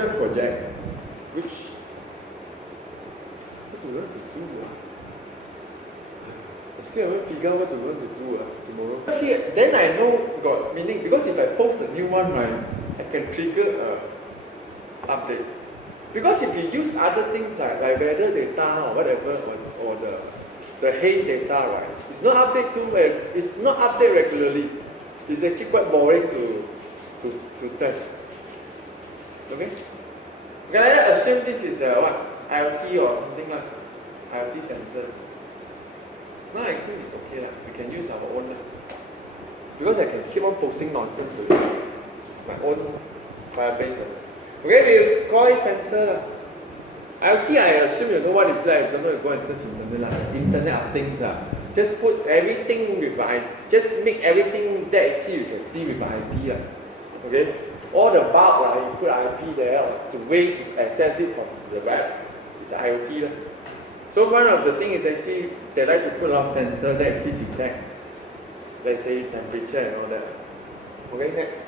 project, which what do we want to do? I still haven't figured out what we want to do tomorrow. Actually, then I know got meaning because if I post a new one, right, I can trigger a update. Because if you use other things like weather data or whatever, or the haze data, right, it's not update regularly. It's actually quite boring to test. Okay? You can either assume this is what? IoT or something like IoT sensor. No, I think it's okay. We can use our own. Because I can keep on posting nonsense to it. It's my own Firebase. Okay, we call it sensor. IoT, I assume you know what it's like. If you don't know, you go and search internet. It's Internet of Things. Just put everything with just make everything that actually you can see with IP. Okay? All the bulk, you put IP there, the way to access it from the web is IoT. So one of the things is actually they like to put a lot of sensors that actually detect, let's say, temperature and all that. Okay, next.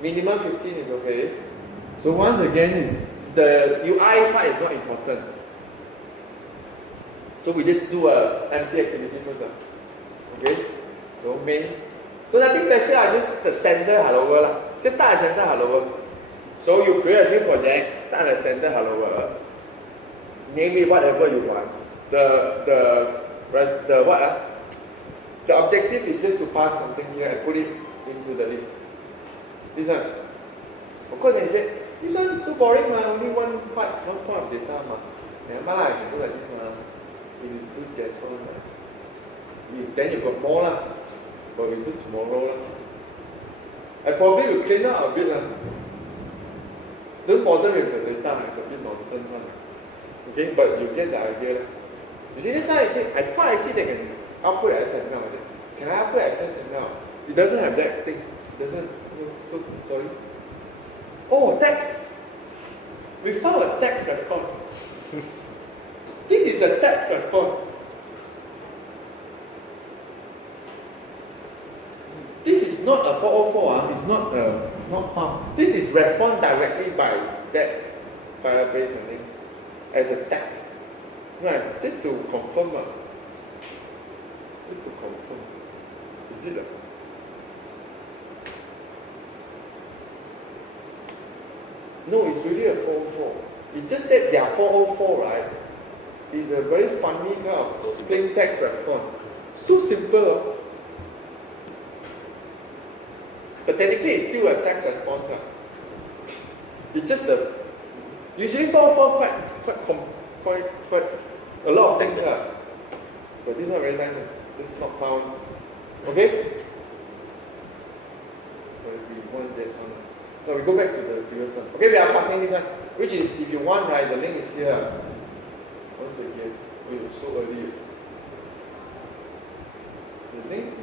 Minimum 15 is okay. So once again, the UI part is not important. So we just do a empty activity first. Okay? So main. So nothing special, just a standard hello world. Just start a standard hello world. So you create a new project, start a standard hello world. Name it whatever you want. The objective is just to pass something here and put it into the list. This one. Of course, they said, this one so boring, only one part of data. Never mind, I can do like this one. You do JSON. Then you got more, but we do tomorrow. I probably will clean up a bit. Don't bother with the data, it's a bit nonsense. Okay, but you get the idea. You see, this one I thought actually they can output XML. Can I output XML? It doesn't have that thing. It doesn't. So sorry. Oh, text. We found a text response. This is a text response. This is not a 404. It's not found. This is respond directly by that Firebase, I think, as a text. Right, just to confirm. Just to confirm. Is it No, it's really a 404. It's just that they are 404, right? It's a very funny kind of plain text response. So simple. But technically it's still a text response. It's just usually 404 quite a lot of things. But this one very nice. Just not found. Okay? So we want this one. No, we go back to the previous one. Okay, we are passing this one. Which is, if you want, right, the link is here. Once again, it's so early. The link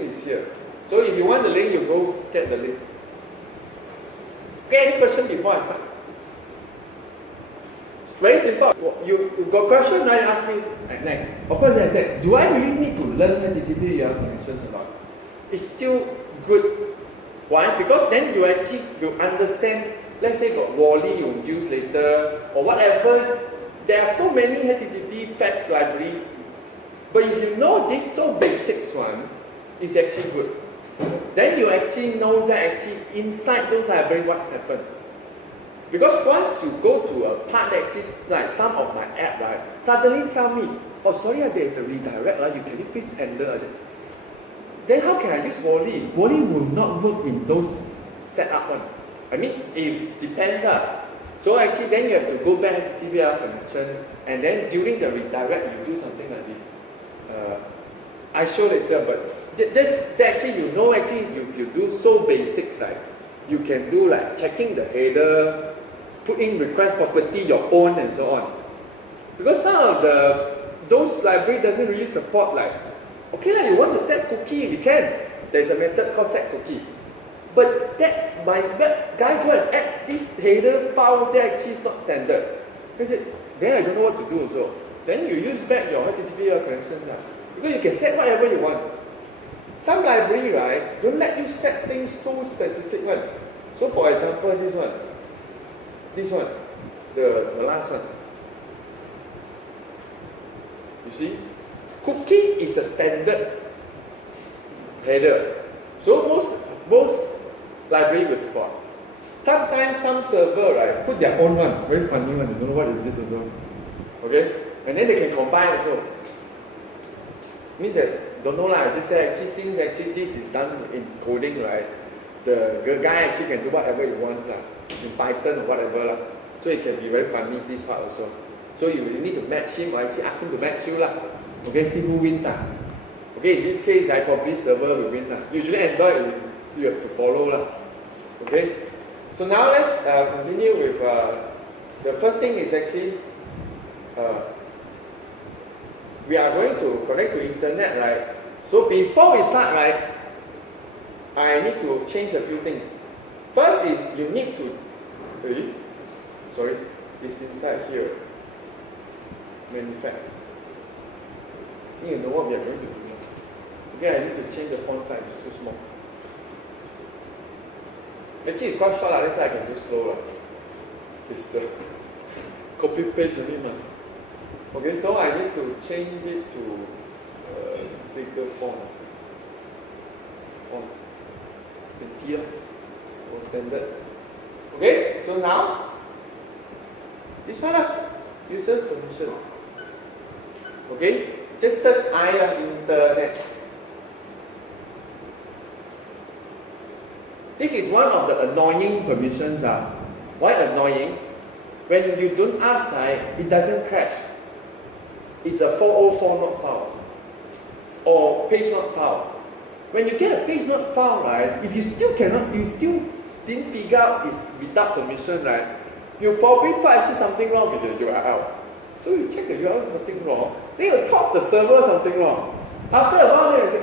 is here. So if you want the link, you go get the link. Okay, any question before I start? It's very simple. You got question, right? Ask me next. Of course, I said, do I really need to learn HttpURLConnections or not? It's still good. Why? Because then you actually understand, let's say got Wally you use later or whatever. There are so many HTTP fetch library. But if you know this so basics one, it's actually good. Then you actually know that actually inside those library what's happened. Because once you go to a part that actually like some of my app, right, suddenly tell me, oh sorry, there is a redirect, you can you please enter. Then how can I use Wally? Wally will not work in those setup one. I mean, if depends. So actually then you have to go back to HttpURLConnection and then during the redirect you do something like this. I show later, but just actually you know actually if you do so basics, like you can do like checking the header, put in request property your own and so on. Because some of those library doesn't really support like, okay, you want to set cookie, you can. There's a method called set cookie. But that my spec guy go and add this header file that actually is not standard. Then I don't know what to do also. Then you use back your HttpURLConnections. Because you can set whatever you want. Some library, right, don't let you set things so specific one. So for example, this one, the last one. You see, cookie is a standard header. So most library will support. Sometimes some server, right, put their own one, very funny one, you don't know what is it also. Okay? And then they can combine also. Means that, don't know lah, just say actually since actually this is done in coding, right, the guy actually can do whatever he wants lah, in Python or whatever lah. So it can be very funny, this part also. So you need to match him or actually ask him to match you lah. Okay, see who wins lah. Okay, in this case, I probably server will win lah. Usually Android, you have to follow lah. Okay, so now let's continue with the first thing is actually we are going to connect to internet, right? So before we start, right, I need to change a few things. First is you need to, sorry, it's inside here. Manifest. I think you know what we are going to do now. Okay, I need to change the font size, it's too small. Actually, it's quite short, that's why I can do slow. It's copy paste only. Okay, so I need to change it to bigger font. Here, standard. Okay, so now, this one, users permission. Okay, just search internet. This is one of the annoying permissions. Why annoying? When you don't ask, it doesn't crash. It's a 404 not found or page not found. When you get a page not found, right, if you still didn't figure out it's without permission, right, you probably thought actually something wrong with the URL. So you check the URL, nothing wrong. Then you thought the server something wrong. After a while, then you say,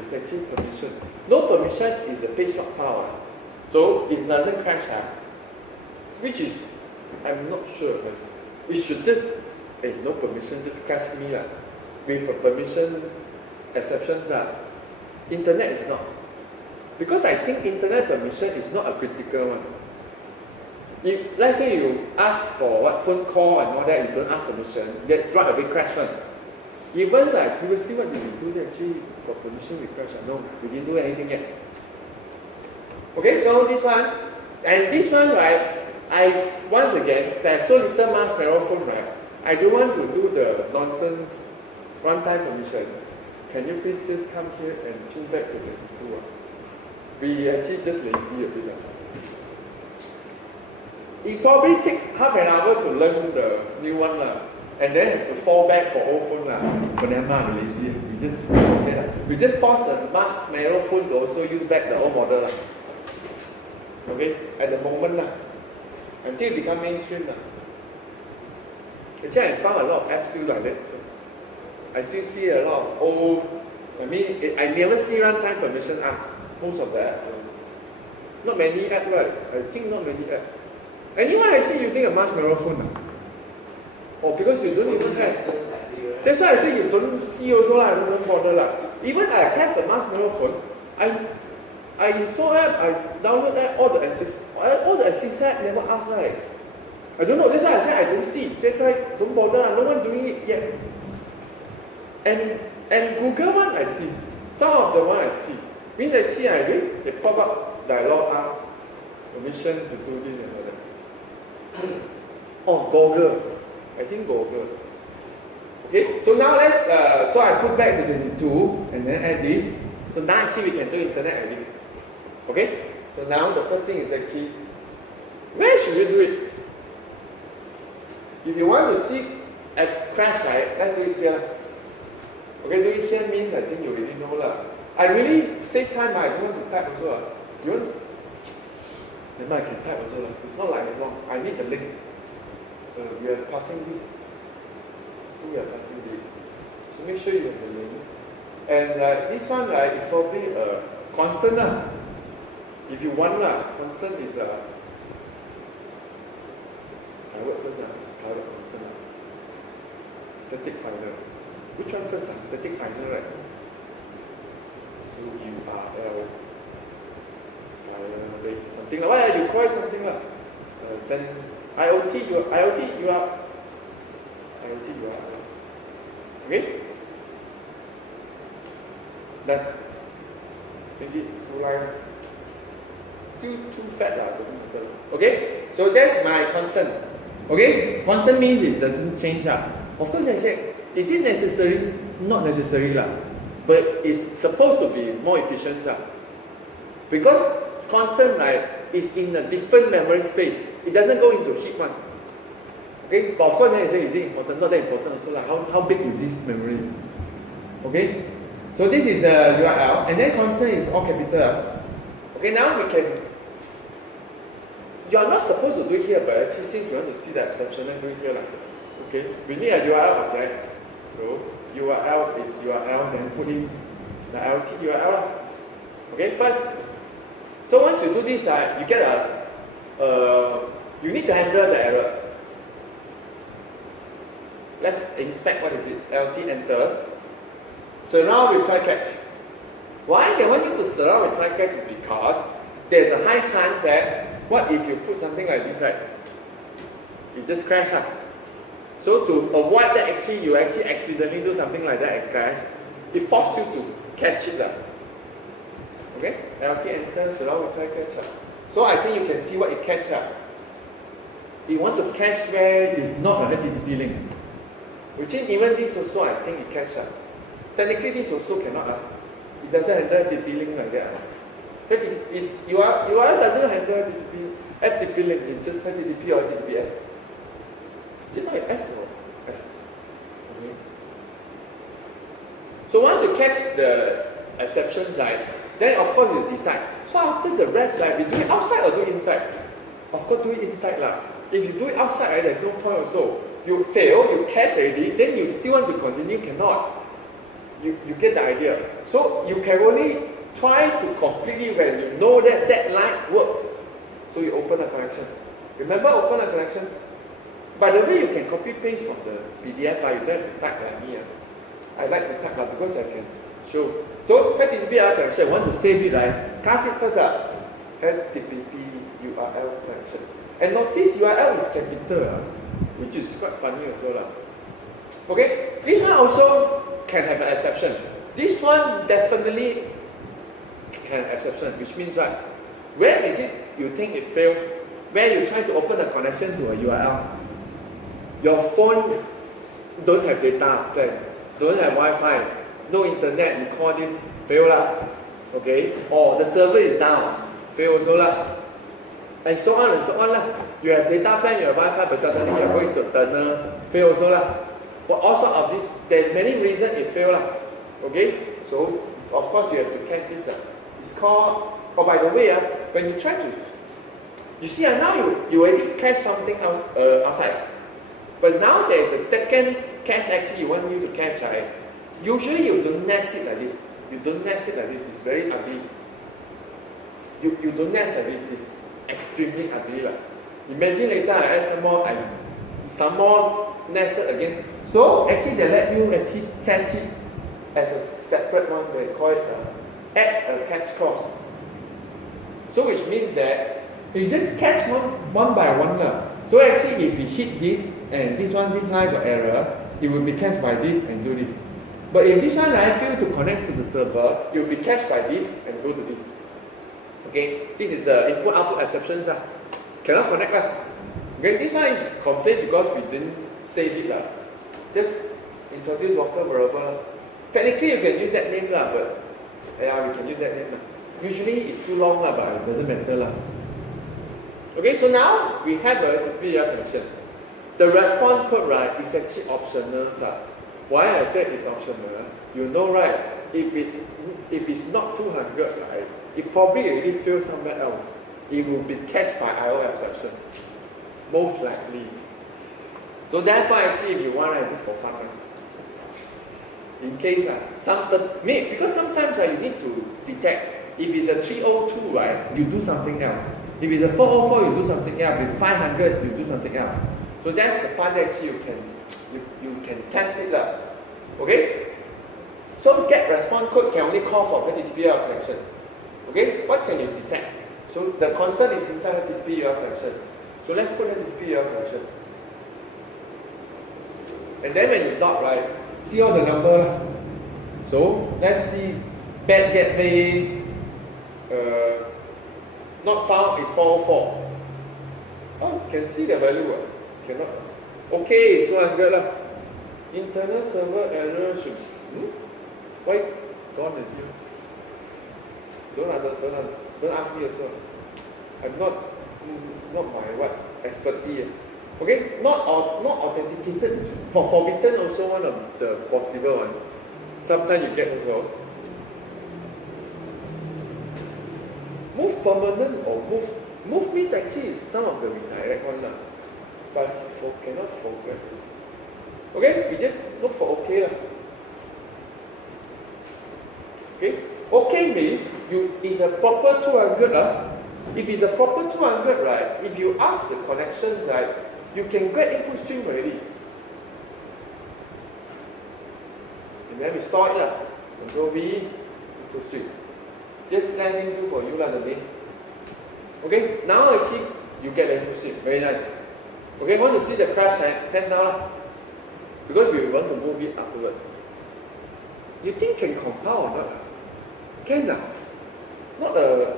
it's actually permission. No permission is a page not found. So it doesn't crash. Which is, I'm not sure. But it should just, no permission, just crash me. With a permission exceptions. Internet is not. Because I think internet permission is not a critical one. If, let's say you ask for what phone call and all that, you don't ask permission, that's right away crash one. Even like previously, what did we do? Actually, for permission we crash. No, we didn't do anything yet. Okay, so this one, and this one, right, once again, there's so little marshmallow phone, right, I don't want to do the nonsense runtime permission. Can you please just come here and change back to 22? We actually just lazy a bit. It probably take half an hour to learn the new one, and then have to fall back for old phone. But then we lazy. We just force the marshmallow phone to also use back the old model. Okay, at the moment, until it becomes mainstream. Actually, I found a lot of apps still like that. So I still see a lot of old. I never see runtime permission asked. Most of the apps. Not many apps, right? I think not many apps. Anyone I see using a marshmallow phone? Or because you don't even have. That's why I say you don't see also, don't bother. Even I have a marshmallow phone, I install app, I download app, all the assist app never ask, right? I don't know, that's why I say I don't see. That's why don't bother, no one doing it yet. And Google one I see. Some of the one I see. Means actually I do, they pop up dialog ask permission to do this and all that. Oh, Google. I think Google. Okay, so now let's, so I put back to 22 and then add this. So now actually we can do internet already. Okay, so now the first thing is actually, where should we do it? If you want to see a crash, right, let's do it here. Okay, do it here means I think you already know. I really save time, I don't want to type also. You want? Then I can type also. It's not like it's long. I need the link. We are passing this. We are passing this. So make sure you have the link. And this one, right, is probably a constant. If you want, constant is a. I work first, it's private constant. Static final. Which one first? Static final, right? So URL. something like what you require something like send IoT URL. Okay? Done. Maybe 2 lines. Still too fat lah, doesn't matter. Okay? So that's my constant. Okay? Constant means it doesn't change lah. Of course I said, is it necessary? Not necessary lah. But it's supposed to be more efficient lah. Because constant right is in a different memory space. It doesn't go into heap one. Okay? But of course then you say, is it important? Not that important also lah. How big is this memory? Okay? So this is the URL, and then constant is all capital. Okay, now we can. You are not supposed to do it here, but actually since you want to see the exception, then do it here. Okay, we need a URL object. So URL is URL, then put in the LT URL. Okay, first. So once you do this, you get you need to handle the error. Let's inspect what is it. LT enter. Surround with try catch. Why they want you to surround with try catch is because there's a high chance that what if you put something like this, right? You just crash up. So to avoid that, you actually accidentally do something like that and crash. It forces you to catch it up. Okay? LT enter, surround with try catch up. So I think you can see what it catch up. You want to catch where it's not a HTTP link. Which in even this also I think it catch up. Technically, this also cannot. It doesn't handle HTTP link like that. URL doesn't handle FTP link. It's just HTTP or HTTPS. Just like S or S. Okay. So once you catch the exceptions, right, then of course you decide. So after the rest, right, we do it outside or do it inside? Of course, do it inside lah. If you do it outside, right, there's no point also. You fail, you catch already, then you still want to continue, cannot. You get the idea. So you can only try to completely when you know that that line works. So you open a connection. Remember open a connection? By the way, you can copy paste from the PDF. You don't have to type like me. I like to type because I can show. So HttpURL connection, I want to save it, right? Cast it first up. HttpURL connection. And notice URL is capital, which is quite funny also. Okay, this one also can have an exception. This one definitely can have exception, which means that where is it you think it failed? Where you try to open a connection to a URL. Your phone don't have data plan, don't have Wi-Fi, no internet, you call this fail lah. Okay? Or the server is down, fail also lah. And so on and so on lah. You have data plan, you have Wi-Fi, but suddenly you are going to tunnel, fail also lah. But also of this, there's many reasons it failed lah. Okay? So of course you have to catch this. It's called, oh by the way, when you try to, you see now you already catch something else, outside. But now there's a second catch actually you want you to catch, right? Usually you don't nest it like this. You don't nest it like this, it's very ugly. You don't nest like this, it's extremely ugly lah. Imagine later I add some more nested again. So actually they let you actually catch it as a separate one. They call it add a catch clause. So which means that you just catch one by one lah. So actually if we hit this and this line got error, it will be catched by this and do this. But if this one I fail to connect to the server, it will be catched by this and go to this. Okay, this is the input output exceptions lah. Cannot connect lah. Okay, this one is complaint because we didn't save it lah. Just introduce Walker variable. Technically you can use that name lah, but yeah, we can use that name lah. Usually it's too long lah, but it doesn't matter lah. Okay, so now we have a HttpURL connection. The response code, right, is actually optional. Why I said it's optional? You know, right? If it's not 200, right, it probably already fails somewhere else. It will be catched by IO exception, most likely. So therefore, actually, if you want, just for fun, in case because sometimes you need to detect. If it's a 302, right, you do something else. If it's a 404, you do something else. If 500, you do something else. So that's the part that actually you can test it lah. Okay? So get response code can only call for HttpURL connection. Okay? What can you detect? So the constant is inside HttpURLConnection. So let's put HttpURLConnection. And then when you dot, right, see all the number. So let's see bad gateway not found is 404. Oh, can see the value. Cannot. Okay, it's 200 lah. Internal server error should. Why gone with you? Don't ask me also. I'm not my expertise. Okay, not authenticated. For forbidden also one of the possible one. Sometimes you get also. Move permanent or move means actually is some of the redirect one lah. But cannot forget. Okay, we just look for OK lah. Okay, OK means it's a proper 200 lah. If it's a proper 200, right, if you ask the connections, right, you can get InputStream already. And then we store it lah. Control V, InputStream. Just let him do for you lah the name. Okay, now actually you get the InputStream. Very nice. Okay, want to see the crash test now lah. Because we want to move it afterwards. You think can compile or not? Can lah. Not a.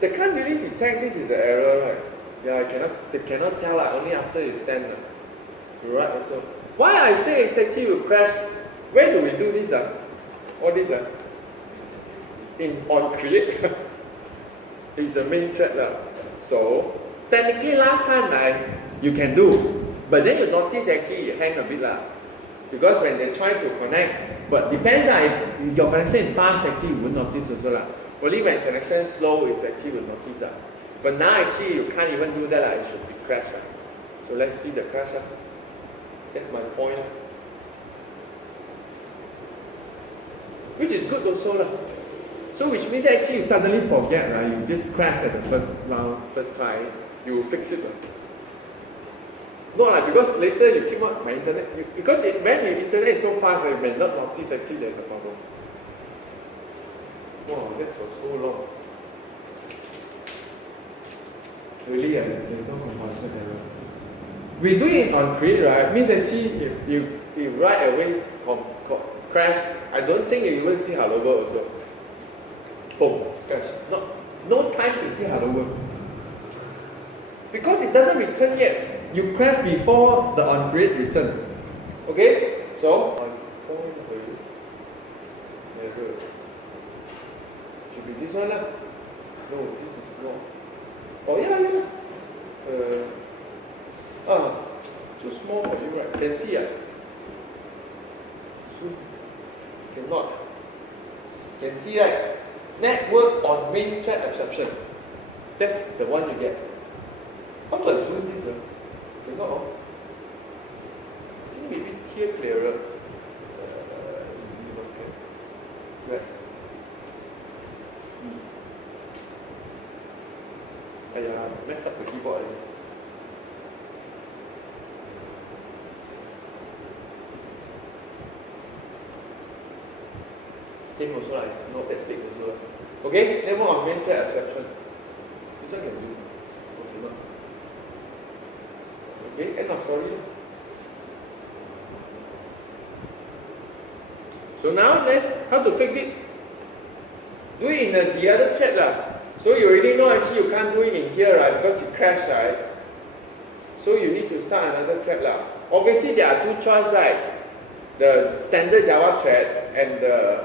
They can't really detect this is an error, right? Yeah, they cannot tell lah. Only after you send. You write also. Why I say it's actually will crash? Where do we do this? All this on create. It's the main thread lah. So technically last time you can do. But then you notice actually you hang a bit lah. Because when they try to connect, but depends if your connection is fast, actually you won't notice also lah. Only when connection is slow, it's actually will notice lah. But now actually you can't even do that lah. It should be crash lah. So let's see the crash lah. That's my point lah. Which is good also lah. So which means actually you suddenly forget, right? You just crash at the first round, first try. You fix it lah. No, because later you keep up my internet. Because when your internet is so fast, you may not notice actually there's a problem. Wow, that was so long. Really, there's no compulsion error. We do it on create, right? Means actually if you right away crash, I don't think you even see hello world also. Boom, crash. No time to see hello world. Because it doesn't return yet. You crash before the onCreate return. Okay? So, should be this one lah. No, this is not. Oh yeah. Too small for you, right? Can see cannot. Can see, right? Network on main thread exception. That's the one you get. How do I zoom this? Cannot. I think maybe here clearer. Right. I messed up the keyboard already. Same also lah, it's not that big also. Okay, network on main thread exception. This one can do. Okay, not. Okay, end of story. So now let's how to fix it. Do it in the other thread lah. So you already know actually you can't do it in here, right? Because it crashed, right? So you need to start another thread lah. Obviously there are two choices, right? The standard Java thread and the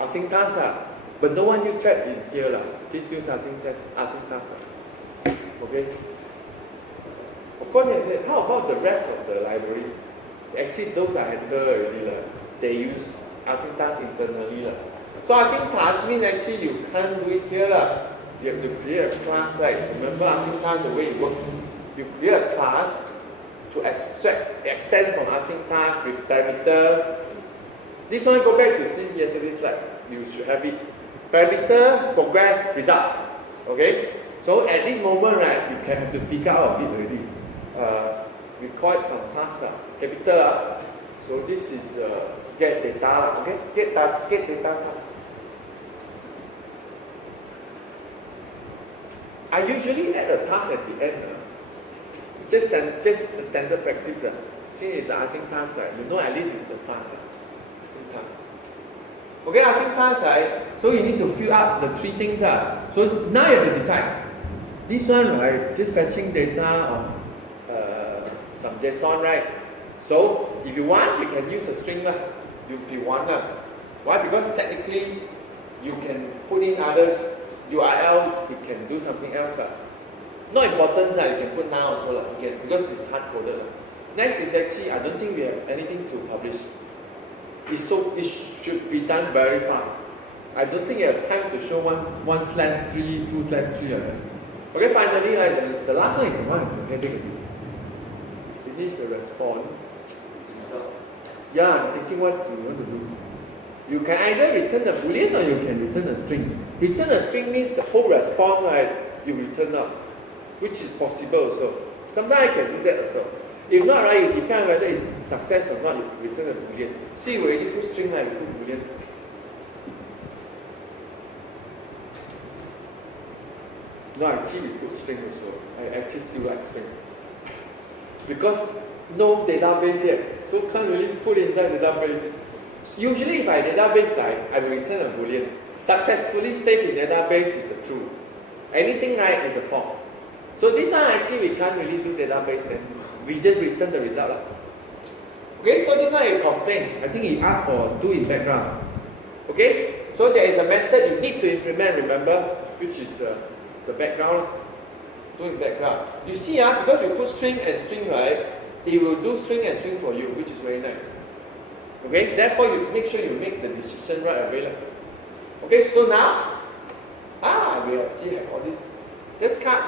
AsyncTask lah. But no one use thread in here lah. Please use AsyncTask. Okay. Of course, they said, how about the rest of the library? Actually, those are handled already lah. They use AsyncTask internally lah. So AsyncTask means actually you can't do it here lah. You have to create a class, right? Remember AsyncTask the way it works. You create a class to extend from AsyncTask with parameter. This one go back to see yesterday's slide. You should have it. Parameter, progress, result. Okay? So at this moment, right, you can have to figure out a bit already. We call it some task, capital. So this is get data, okay? Get data task. I usually add a task at the end. Just standard practice. Since it's AsyncTask, right? You know at least it's the task. AsyncTask. Okay, AsyncTask, right? So you need to fill up the 3 things. So now you have to decide. This one, right? Just fetching data of some JSON, right? So if you want, you can use a string. If you want. Why? Because technically, you can put in others URL, you can do something else. Not important, you can put now also again, because it's hard coded. Next is actually, I don't think we have anything to publish. It should be done very fast. I don't think you have time to show 1/3, 2/3. Okay, finally, the last one is the one to heading. Finish the response. Yeah, I'm thinking what you want to do. You can either return a boolean or you can return a string. Return a string means the whole response, right, you return up, which is possible also. Sometimes I can do that also. If not, right, it depends whether it's success or not, you return a boolean. See, we already put string, right, we put boolean. No, actually we put string also. I actually still like string. Because no database yet, so can't really put inside the database. Usually if I database side, I will return a boolean. Successfully saved in database is a true. Anything right is a false. So this one actually we can't really do database then. We just return the result. Okay, so this one you complain. I think he asked for doInBackground. Okay, so there is a method you need to implement, remember, which is the background, doInBackground. You see, because you put string and string, right, it will do string and string for you, which is very nice. Okay, therefore you make sure you make the decision right available. Okay, so now, we actually have all this. Just cut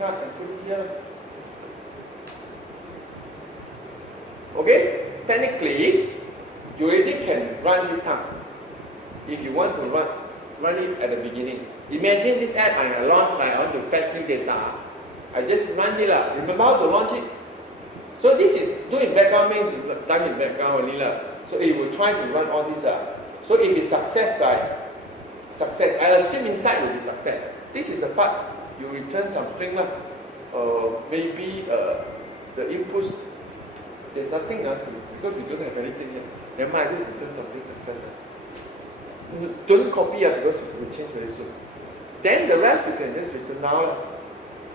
and put it here. Okay, technically, you already can run this task. If you want to run it at the beginning. Imagine this app I launch, I want to fetch new data. I just run it. Remember how to launch it? So this is doInBackground means it's done in background only. So it will try to run all this. So if it's success, right? Success. I assume inside will be success. This is the part you return some string. Maybe the inputs. There's nothing because we don't have anything yet. Never mind, just return something success. Don't copy because it will change very soon. Then the rest you can just return now.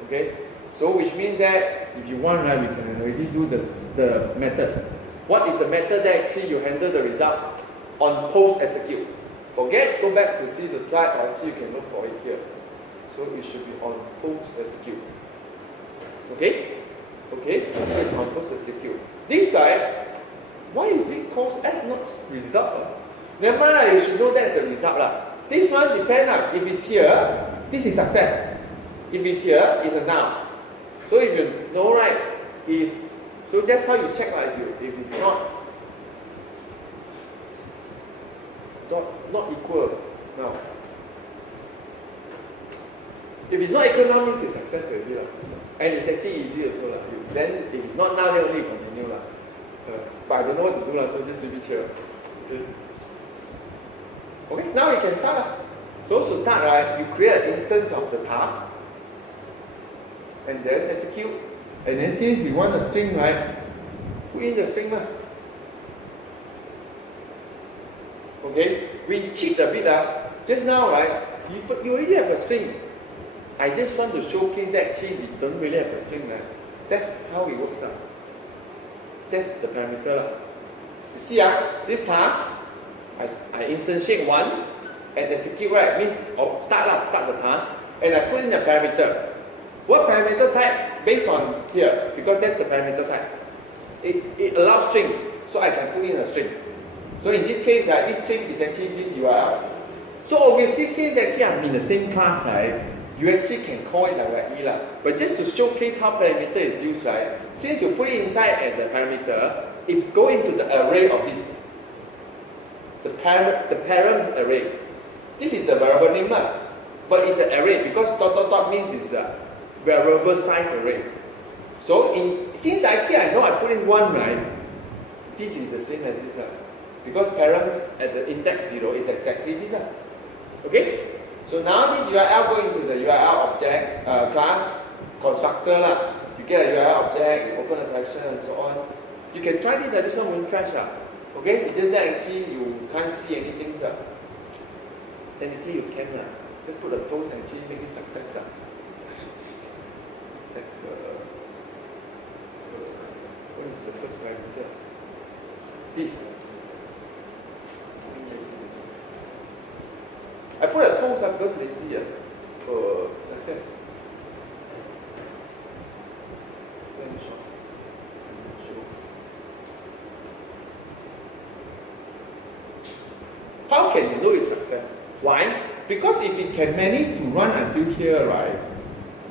Okay? So which means that if you want, right, we can already do the method. What is the method that actually you handle the result on post execute? Forget, go back to see the slide, or actually you can look for it here. So it should be on post execute. Okay? Okay? So it's on post execute. This side, why is it called as not result? Never mind, you should know that's the result. This one depends. If it's here, this is success. If it's here, it's a noun. So if you know, right, so that's how you check if it's not equal now. If it's not equal now means it's success already. And it's actually easy also. Then if it's not now, then only continue. But I don't know what to do, so just leave it here. Okay, now you can start. So to start, right, you create an instance of the task. And then execute. And then since we want a string, right, put in the string. Okay, we cheat a bit. Just now, right, you already have a string. I just want to showcase that actually we don't really have a string. That's how it works. That's the parameter. You see, this task, I instantiate one and execute, right, means start the task, and I put in the parameter. What parameter type? Based on here, because that's the parameter type. It allows string, so I can put in a string. So in this case, this string is actually this URL. So obviously, since actually I'm in the same class, right, you actually can call it directly. But just to showcase how parameter is used, right, since you put it inside as a parameter, it goes into the array of this. The parent array. This is the variable name, but it's an array because ... means it's a variable size array. So since actually I know I put in 1, right, this is the same as this. Because parents at the index 0 is exactly this. Okay? So now this URL go into the URL object class constructor lah. You get a URL object, you open a collection and so on. You can try this, this one won't crash lah. Okay, it's just that actually you can't see anything. Technically you can lah. Just put a toast and see make it success lah. That's what is the first parameter? This. I put a toast because lazy for success. How can you know it's success? Why? Because if it can manage to run until here, right,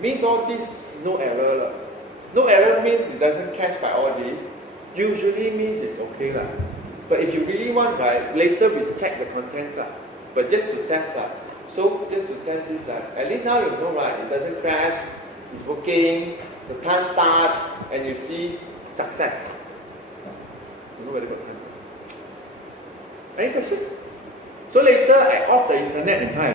means all this no error. No error means it doesn't catch by all this. Usually means it's okay lah. But if you really want, right, later we check the contents lah. But just to test lah. So just to test this at least now you know, right, it doesn't crash, it's working, the task start, and you see success. You know whether got time. Any question? So later I off the internet and time.